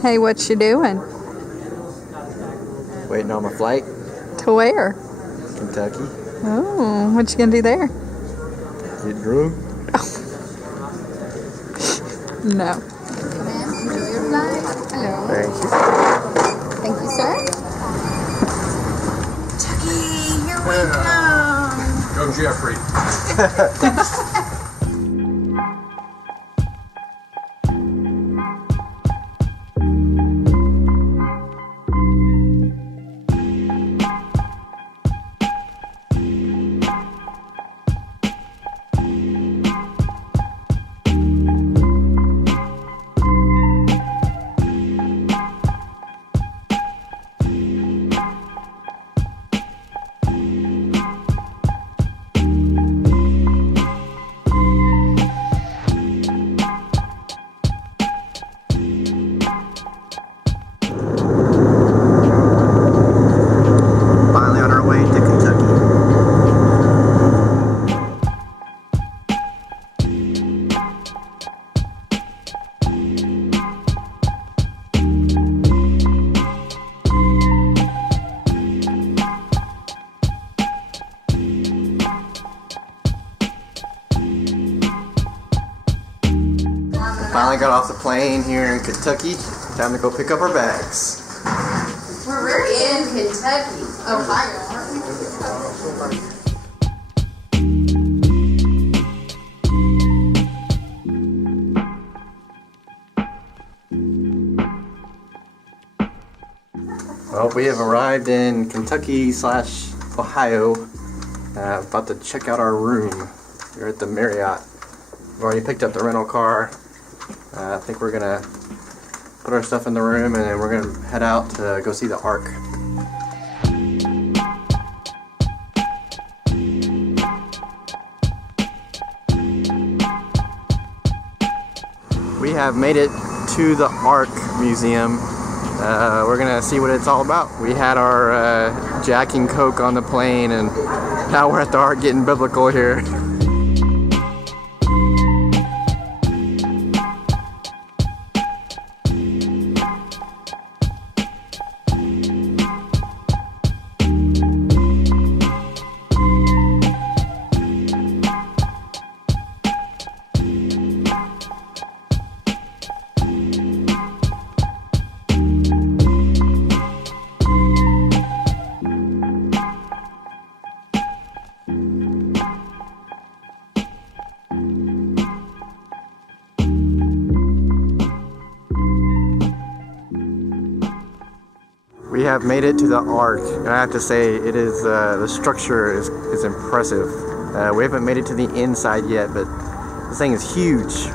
Hey, what you doing? Waiting on my flight. To where? Kentucky. Oh, what you gonna do there? Get drunk. No. Ma'am, enjoy your flight. Hello. Thank you. Thank you, sir. Kentucky, here we come. Go Jeffrey. Finally on our way to Kentucky. Finally got off the plane here in Kentucky. Time to go pick up our bags. We're in Kentucky, Ohio, aren't we? Well, we have arrived in Kentucky/Ohio. About to check out our room here at the Marriott. We've already picked up the rental car. I think we're gonna put our stuff in the room and then we're gonna head out to go see the Ark. We have made it to the Ark Museum. We're gonna see what it's all about. We had our Jack and Coke on the plane and now we're at the Ark getting biblical here. We have made it to the Ark, and I have to say, it is the structure is impressive. We haven't made it to the inside yet, but this thing is huge.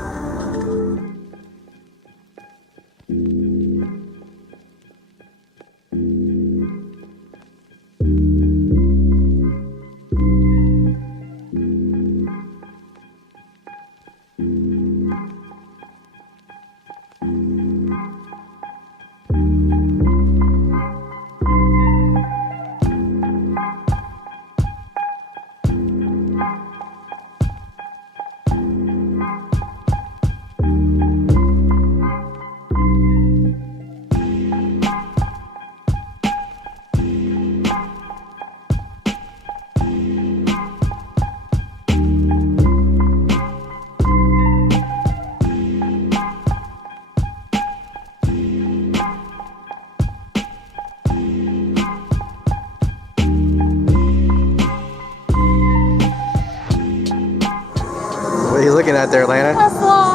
What are you looking at there, Lana? A sloth.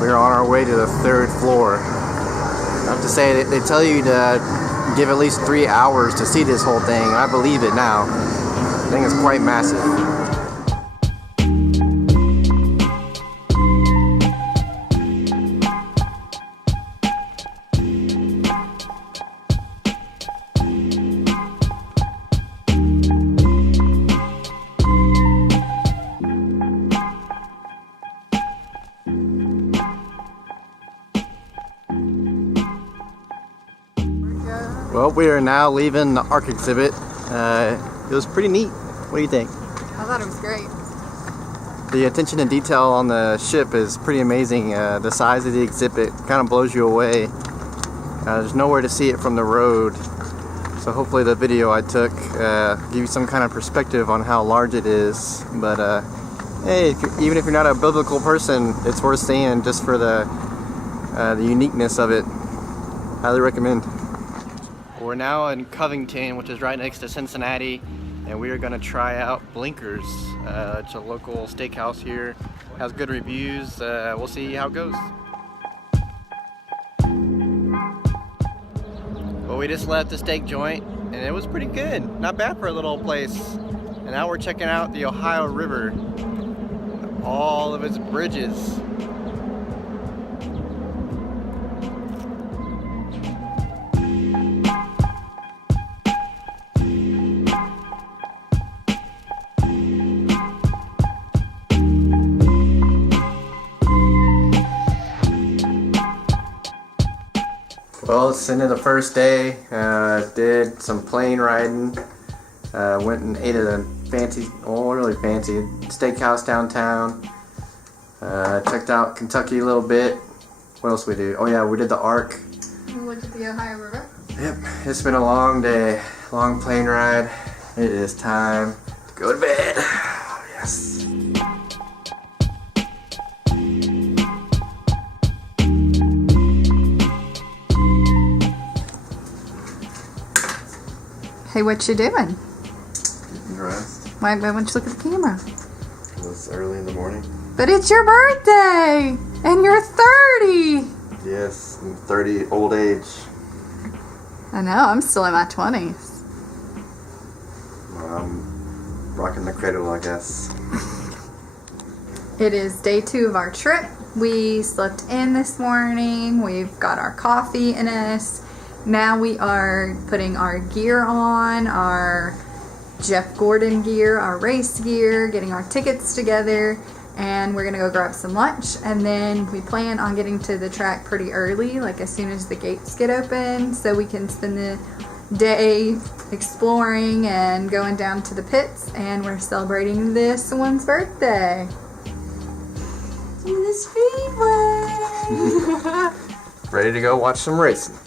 We're on our way to the 3rd floor. I have to say, they tell you to give at least 3 hours to see this whole thing. I believe it now. The thing is quite massive. Well, we are now leaving the Ark exhibit. It was pretty neat. What do you think? I thought it was great. The attention to detail on the ship is pretty amazing. The size of the exhibit kind of blows you away. There's nowhere to see it from the road. So hopefully the video I took give you some kind of perspective on how large it is. But hey, even if you're not a biblical person, it's worth seeing just for the uniqueness of it. Highly recommend. We're now in Covington, which is right next to Cincinnati, and we are going to try out Blinkers. It's a local steakhouse here. Has good reviews. We'll see how it goes. Well, we just left the steak joint, and it was pretty good. Not bad for a little place. And now we're checking out the Ohio River. All of its bridges. Well, it's into the first day. Did some plane riding. Went and ate at a fancy, well, really fancy steakhouse downtown. Checked out Kentucky a little bit. What else we do? Oh yeah, we did the Ark. We looked at the Ohio River. Yep, it's been a long day, long plane ride. It is time to go to bed. Yes. Hey, what you doing? Getting dressed. Why don't you look at the camera? It was early in the morning. But it's your birthday! And you're 30! Yes, I'm 30, old age. I know, I'm still in my 20s. I'm rocking the cradle, I guess. It is day 2 of our trip. We slept in this morning. We've got our coffee in us. Now we are putting our gear on, our Jeff Gordon gear, our race gear, getting our tickets together, and we're going to go grab some lunch. And then we plan on getting to the track pretty early, like as soon as the gates get open, so we can spend the day exploring and going down to the pits. And we're celebrating this one's birthday. In the Speedway! Ready to go watch some racing.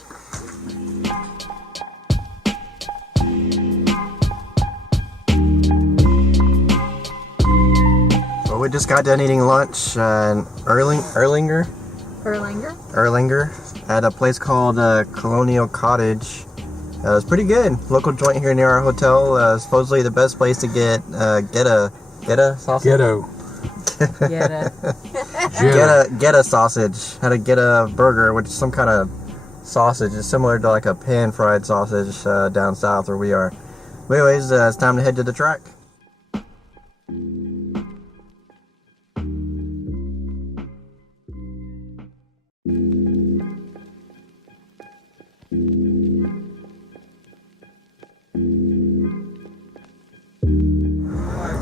Well, we just got done eating lunch in Erlinger at a place called Colonial Cottage. It was pretty good. Local joint here near our hotel. Supposedly the best place to get Geta sausage. Get a sausage. Had to get a burger, which is some kind of sausage. It's similar to like a pan-fried sausage down south where we are. But anyways, it's time to head to the track.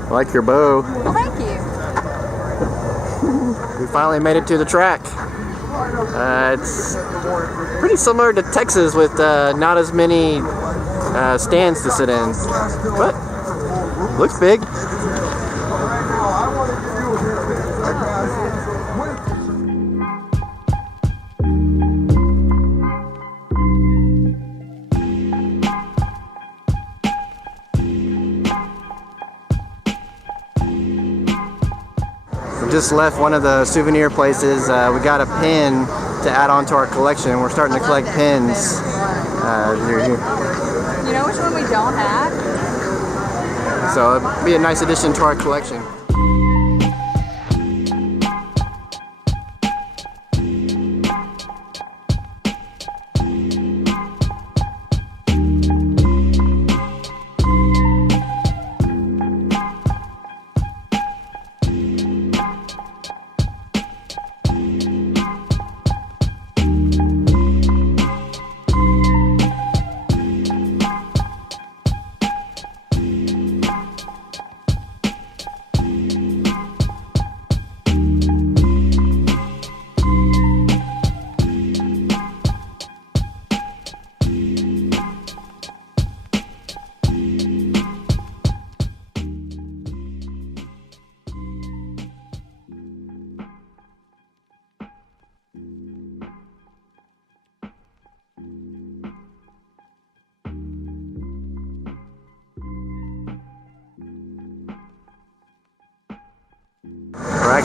I like your bow. Well, thank you. We finally made it to the track. It's pretty similar to Texas with not as many stands to sit in, but looks big. Just left one of the souvenir places. We got a pin to add on to our collection. We're starting to collect pins. Here. You know which one we don't have? So it'll be a nice addition to our collection.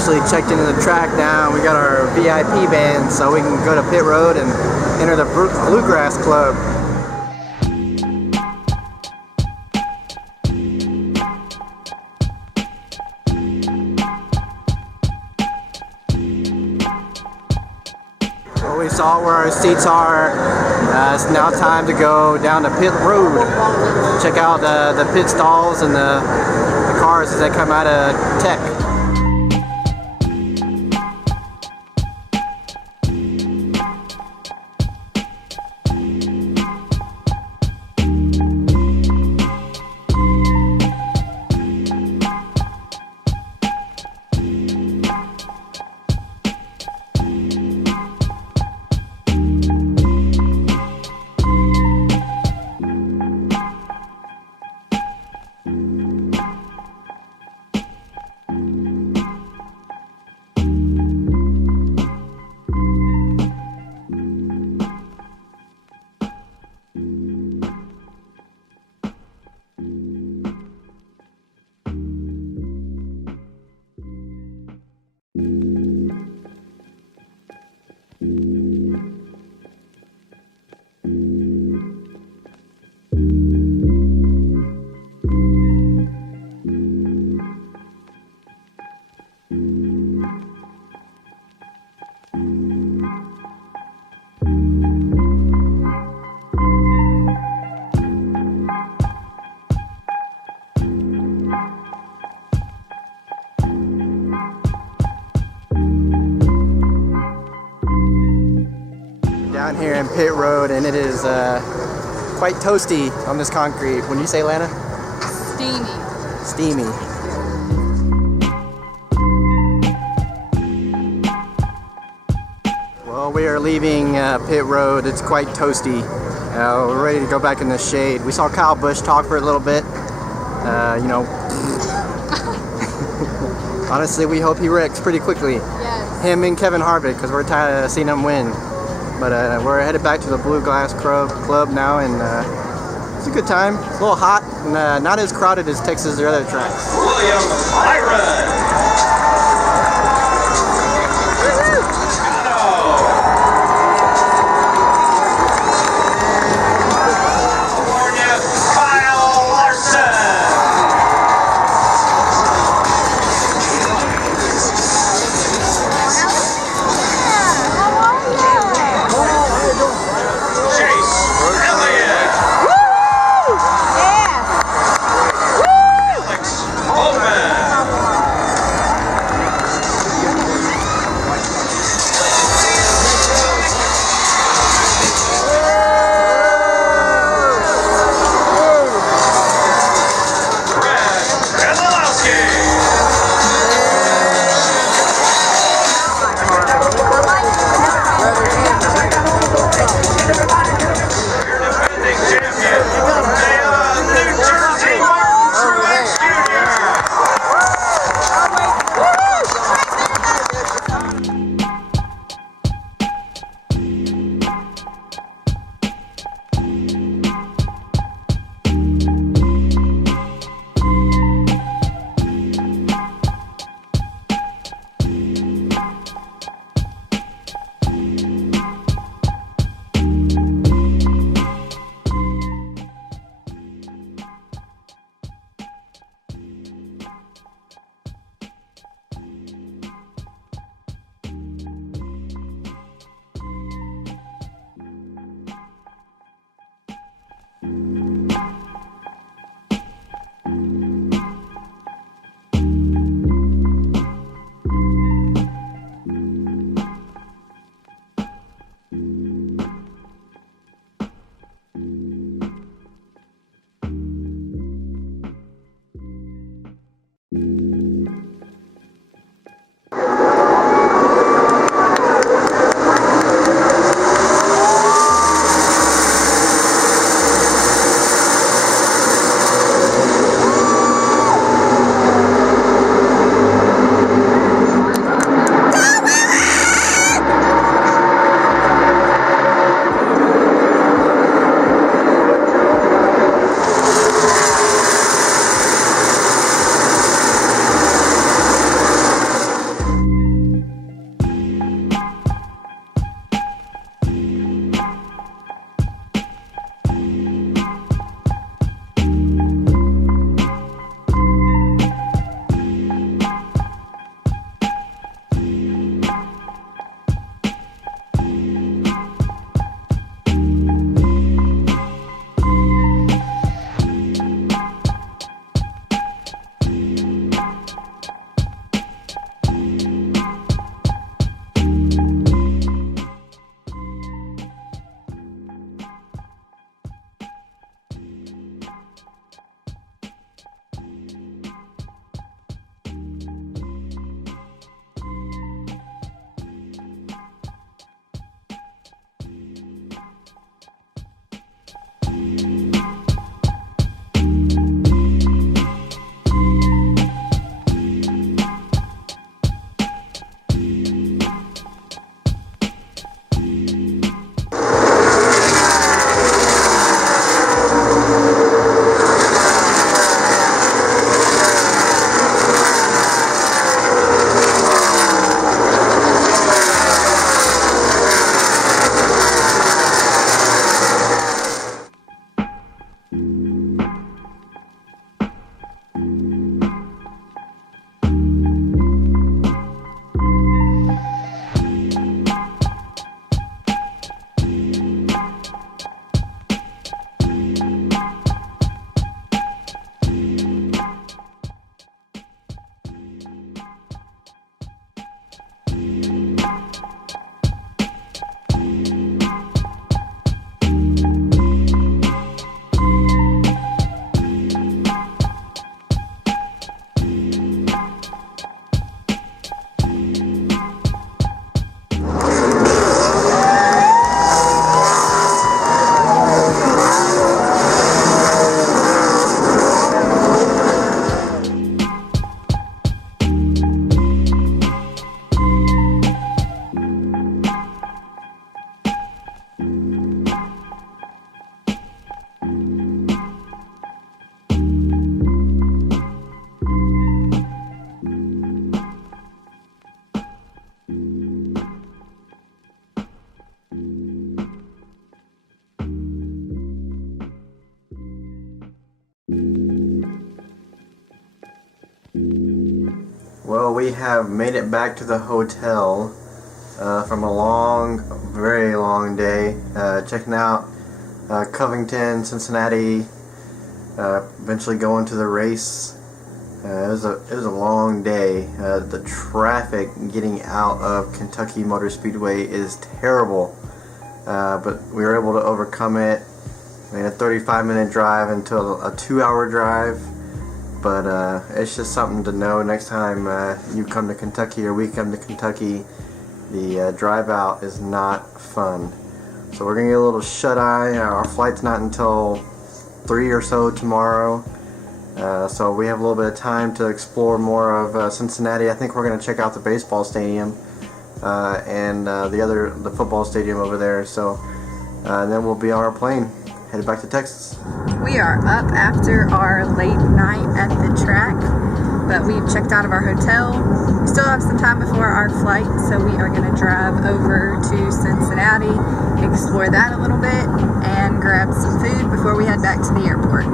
officially checked into the track now. We got our VIP band so we can go to pit road and enter the Bluegrass Club. Well, we saw where our seats are. It's now time to go down to pit road. Check out the pit stalls and the cars as they come out of tech. Down here in pit road, and it is quite toasty on this concrete. Wouldn't you say, Lana? Steamy. Well, we are leaving pit road. It's quite toasty. We're ready to go back in the shade. We saw Kyle Busch talk for a little bit. You know, honestly, we hope he wrecks pretty quickly. Yes. Him and Kevin Harvick, because we're tired of seeing him win. But we're headed back to the Bluegrass Club now, and it's a good time. It's a little hot, and not as crowded as Texas or other tracks. William Byron. Well, we have made it back to the hotel from a long, very long day. Checking out Covington, Cincinnati, eventually going to the race. It was a long day. The traffic getting out of Kentucky Motor Speedway is terrible, but we were able to overcome it. I mean, a 35-minute drive into a 2-hour drive. But it's just something to know next time you come to Kentucky or we come to Kentucky. The drive out is not fun. So we're going to get a little shut-eye. Our flight's not until 3 or so tomorrow. So we have a little bit of time to explore more of Cincinnati. I think we're going to check out the baseball stadium and the football stadium over there. So then we'll be on our plane, headed back to Texas. We are up after our late night at the track, but we've checked out of our hotel. We still have some time before our flight, so we are going to drive over to Cincinnati, explore that a little bit, and grab some food before we head back to the airport.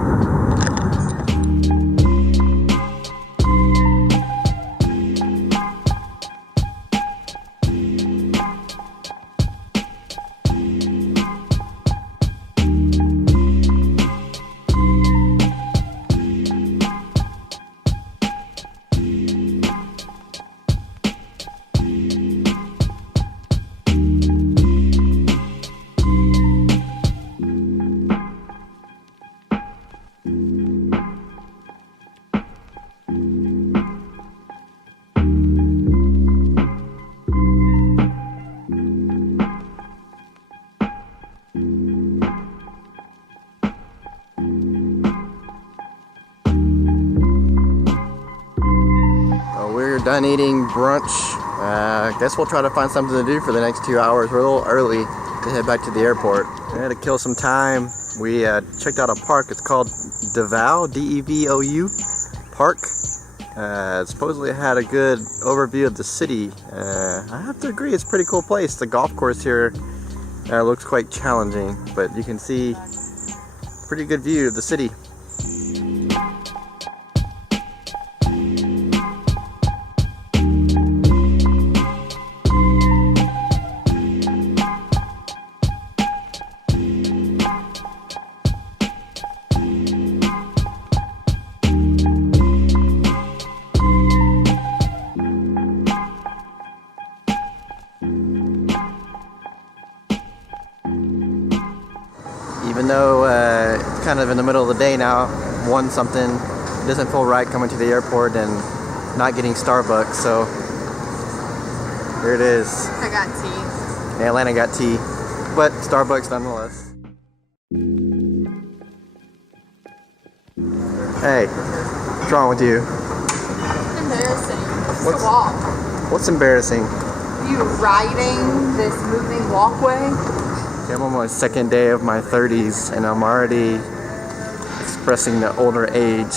We're done eating brunch. I guess we'll try to find something to do for the next 2 hours. We're a little early to head back to the airport. We had to kill some time. We checked out a park. It's called Devou, D-E-V-O-U Park. Supposedly it had a good overview of the city. I have to agree, it's a pretty cool place. The golf course here looks quite challenging, but you can see a pretty good view of the city. Even though it's kind of in the middle of the day now, something doesn't feel right coming to the airport and not getting Starbucks, so here it is. I got tea. Yeah, Atlanta got tea, but Starbucks nonetheless. Hey, what's wrong with you? Embarrassing. Just What's- a walk. What's embarrassing? You riding this moving walkway? I'm on my second day of my 30s and I'm already expressing the older age.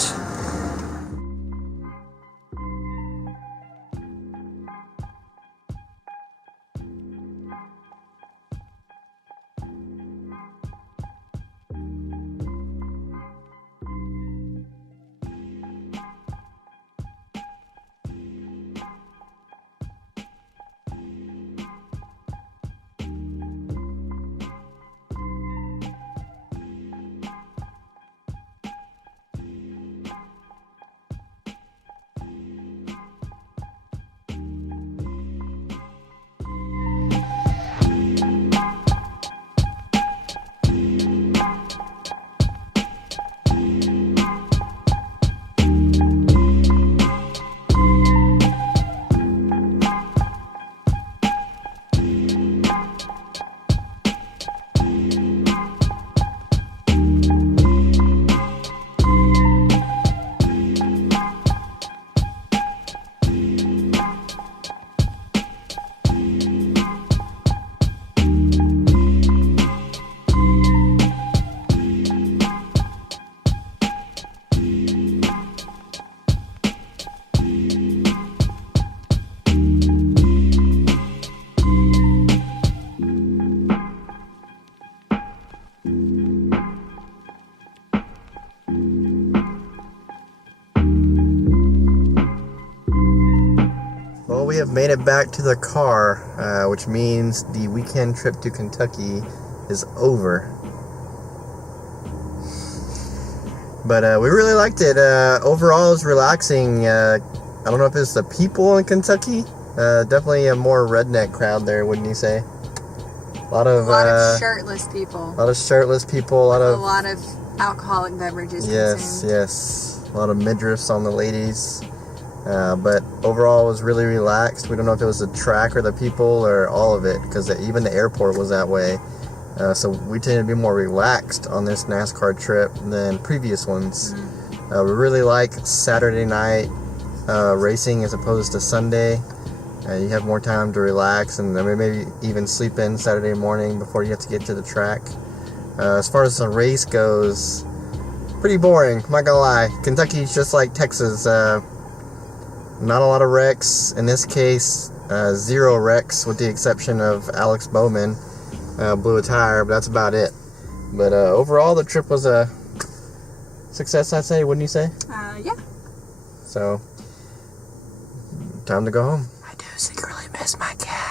we have made it back to the car, which means the weekend trip to Kentucky is over. But we really liked it. Overall, it was relaxing. I don't know if it's the people in Kentucky. Definitely a more redneck crowd there, wouldn't you say? A lot of shirtless people. A lot of shirtless people. A lot of alcoholic beverages consumed. Yes. A lot of midriffs on the ladies. But overall, it was really relaxed. We don't know if it was the track or the people or all of it, because even the airport was that way. So we tend to be more relaxed on this NASCAR trip than previous ones. We really like Saturday night racing as opposed to Sunday. You have more time to relax and maybe even sleep in Saturday morning before you have to get to the track. As far as the race goes, pretty boring, I'm not gonna lie. Kentucky's just like Texas. Not a lot of wrecks. In this case, 0 wrecks with the exception of Alex Bowman. Blew a tire, but that's about it. But overall, the trip was a success, I'd say, wouldn't you say? Yeah. So, time to go home. I do secretly miss my cat.